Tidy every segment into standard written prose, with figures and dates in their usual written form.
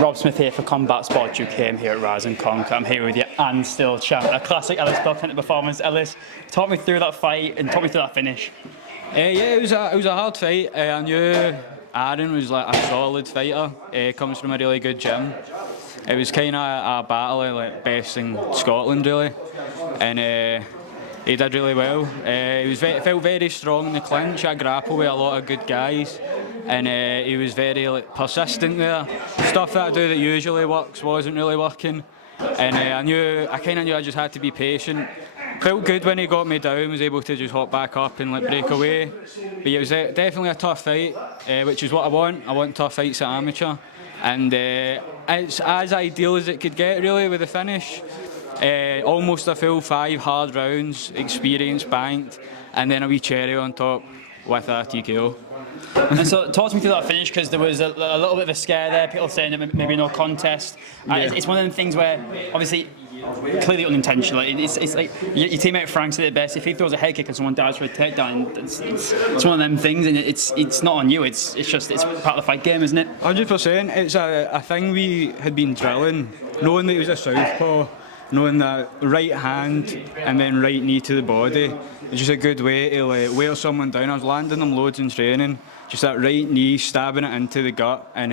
Rob Smith here for Combat Sports. You came here at Rise and Conquer. I'm here with you and still champ. A classic Ellis Pilkington performance. Ellis, talk me through that fight and talk me through that finish. Yeah, it was a hard fight. I knew Aaron was like a solid fighter. Comes from a really good gym. It was kind of a battle, like best in Scotland really, and he did really well. He felt very strong in the clinch. I grappled with a lot of good guys, and he was very persistent there. Stuff that I do that usually works wasn't really working, and I kind of knew I just had to be patient. Felt good when he got me down, was able to just hop back up and break away. But it was definitely a tough fight, which is what I want. I want tough fights at amateur, and it's as ideal as it could get really with the finish. Almost a full 5 hard rounds, experience banked, and then a wee cherry on top with a TKO. And so, talk to me through that finish, because there was a little bit of a scare there. People saying that maybe no contest. It's one of them things where, obviously, clearly unintentional. It's like your teammate Frank said it best. If he throws a head kick and someone dives for a takedown, it's one of them things, and it's not on you. It's part of the fight game, isn't it? 100%. It's a thing we had been drilling, knowing that he was a southpaw. Knowing that right hand and then right knee to the body is just a good way to wear someone down. I was landing them loads in training, just that right knee stabbing it into the gut, and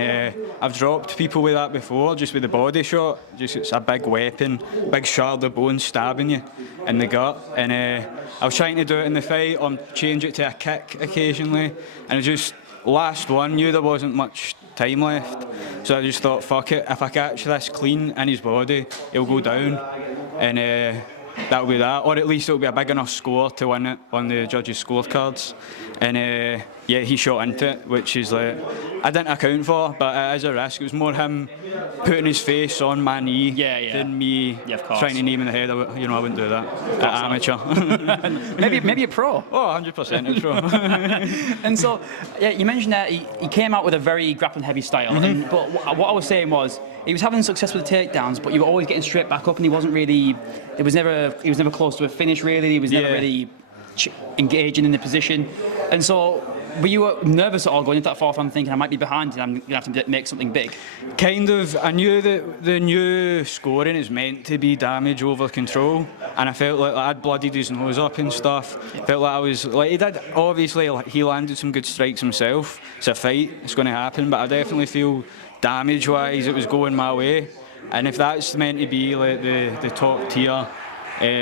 I've dropped people with that before, just with the body shot. Just it's a big weapon, big shard of bone stabbing you in the gut, and I was trying to do it in the fight or change it to a kick occasionally, and it just last one, knew there wasn't much time left, so I just thought, fuck it, if I catch this clean in his body, he'll go down, and that'll be that, or at least it'll be a big enough score to win it on the judges' scorecards. And yeah, he shot into it, which is like, I didn't account for, but it is a risk. It was more him putting his face on my knee than me trying to knee him in the head. I wouldn't do that at amateur. maybe a pro. Oh, 100% a pro. And so, yeah, you mentioned that he came out with a very grappling-heavy style, but what I was saying was, he was having success with the takedowns, but you were always getting straight back up, and he wasn't really. He was never close to a finish. Really, he was never really engaging in the position. And so, were you nervous at all going into that fourth round, thinking I might be behind and I'm going to have to make something big? Kind of. I knew that the new scoring is meant to be damage over control, and I felt like I'd bloodied his nose up and stuff. Felt like I was like, he did. Obviously, he landed some good strikes himself. It's a fight. It's going to happen, but I definitely feel damage-wise it was going my way. And if that's meant to be like the top tier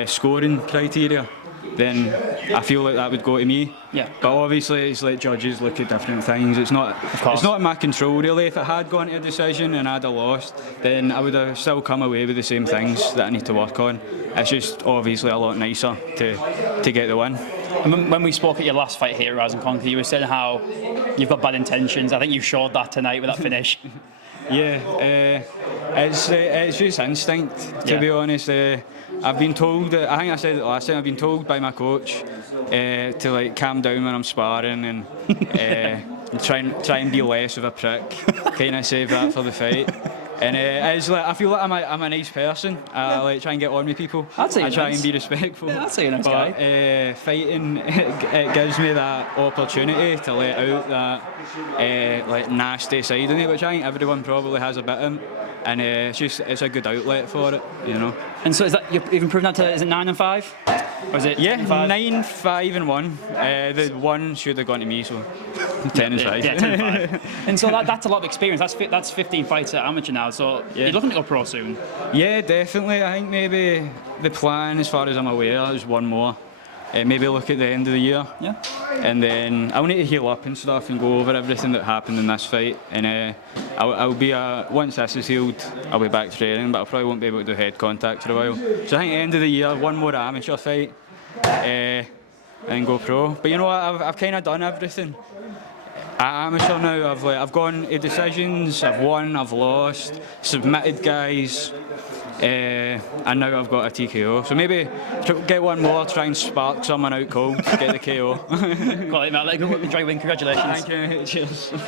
scoring criteria, then I feel like that would go to me. Yeah. But obviously it's like judges look at different things. It's not in my control really. If it had gone to a decision and I'd have lost, then I would have still come away with the same things that I need to work on. It's just obviously a lot nicer to get the win. And when we spoke at your last fight here at Rise and Conquer, you were saying how you've got bad intentions. I think you showed that tonight with that finish. Yeah, it's just instinct, to be honest. I've been told, I think I said it last time, I've been told by my coach to like calm down when I'm sparring and try and be less of a prick, kind of save that for the fight. And it's like, I feel like I'm a nice person. I like try and get on with people. I try and be respectful. Yeah, that's a nice guy. But fighting, it gives me that opportunity to let out that like nasty side in it, which I think everyone probably has a bit in. And it's a good outlet for it, you know. And so is that you've improved that to, is it 9 and 5? Or is it 9, 5 and 1. The 1 should have gone to me, so 10 and 5. Yeah, 10 and 5. And so that's a lot of experience. That's 15 fights at amateur now, so you're looking to go pro soon. Yeah, definitely. I think maybe the plan, as far as I'm aware, is one more. Maybe look at the end of the year. Yeah. And then I'll need to heal up and stuff and go over everything that happened in this fight. And I'll be once this is healed, I'll be back training, but I probably won't be able to do head contact for a while. So I think at the end of the year, one more amateur fight, and go pro. But you know what? I've kind of done everything. At amateur now, I've gone to decisions. I've won. I've lost. Submitted guys. And now I've got a TKO. So maybe get one more, try and spark someone out cold, get the KO. Quite, mate. Enjoy your win. Congratulations. Thank you. Cheers.